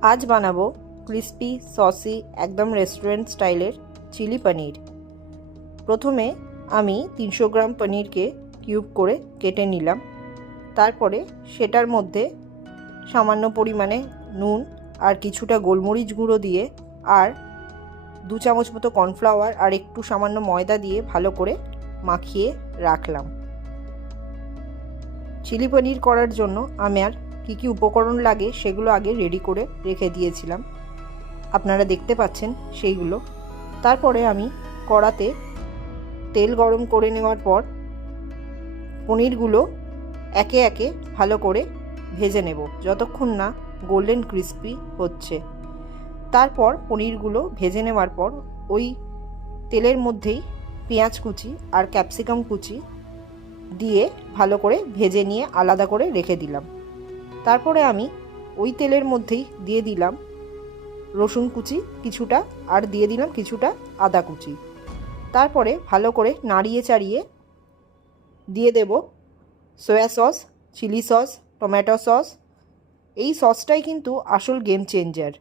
आज बानाबो क्रिस्पी ससी एकदम restaurant स्टाइलेर chilli paneer. प्रथमे आमी 300 ग्राम पनीर के किউব करे केटे निलाम। तारपरे सेटार मध्य सामान्य परिमाणे नुन और किछुटा गोलमरिच गुঁড়ো दिए और 2 चामच मतो कर्नफ्लावर और एकटू सामान्य मयदा दिए भालो करे माखिए राखलाम। चिली पनीर करार जोन्नो आमार কি কি উপকরণ লাগে সেগুলো আগে রেডি করে রেখে দিয়েছিলাম, আপনারা দেখতে পাচ্ছেন সেইগুলো। তারপরে আমি কড়াতে তেল গরম করে নেওয়ার পর পনিরগুলো একে একে ভালো করে ভেজে নেব যতক্ষণ না গোল্ডেন ক্রিস্পি হচ্ছে। তারপর পনিরগুলো ভেজে নেওয়ার পর ওই তেলের মধ্যেই পেঁয়াজ কুচি আর ক্যাপসিকাম কুচি দিয়ে ভালো করে ভেজে নিয়ে আলাদা করে রেখে দিলাম। তারপরে আমি ওই তেলের মধ্যেই দিয়ে দিলাম রসুন কুচি কিছুটা আর দিয়ে দিলাম কিছুটা আদা কুচি। তারপরে ভালো করে নাড়িয়ে চাড়িয়ে দিয়ে দেব soya sauce, chilli sauce, tomato sauce. এই সসটাই কিন্তু আসল গেম চেঞ্জার,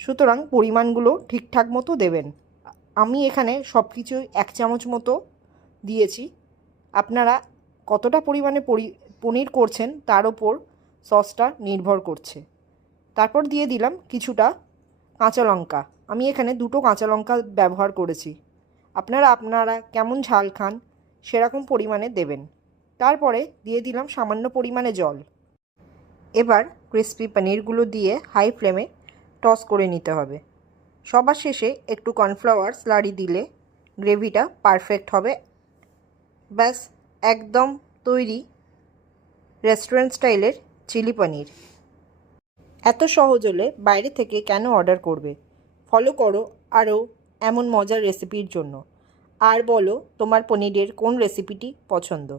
সুতরাং পরিমাণগুলো ঠিকঠাক মতো দেবেন। আমি এখানে সব কিছু 1 চামচ মতো দিয়েছি। আপনারা কতটা পরিমাণে পনির করছেন তার উপর সসটা নির্ভর করছে। তারপর দিয়ে দিলাম কিছুটা কাঁচা লঙ্কা। আমি এখানে 2টো কাঁচা লঙ্কা ব্যবহার করেছি। আপনারা কেমন ঝাল খান সেরকম পরিমাণে দেবেন। তারপরে দিয়ে দিলাম সামান্য পরিমাণে জল। এবার ক্রিস্পি পনিরগুলো দিয়ে হাই ফ্লেমে টস করে নিতে হবে। সবার শেষে একটু কর্নফ্লাওয়ার স্লারি দিলে গ্রেভিটা পারফেক্ট হবে। ব্যাস একদম তৈরি রেস্টুরেন্ট স্টাইলের চিলি পনির। এত সহজ হলে বাইরে থেকে কেন অর্ডার করবে? ফলো করো আরও এমন মজার রেসিপির জন্য। আর বলো তোমার পনিরের কোন রেসিপিটি পছন্দ।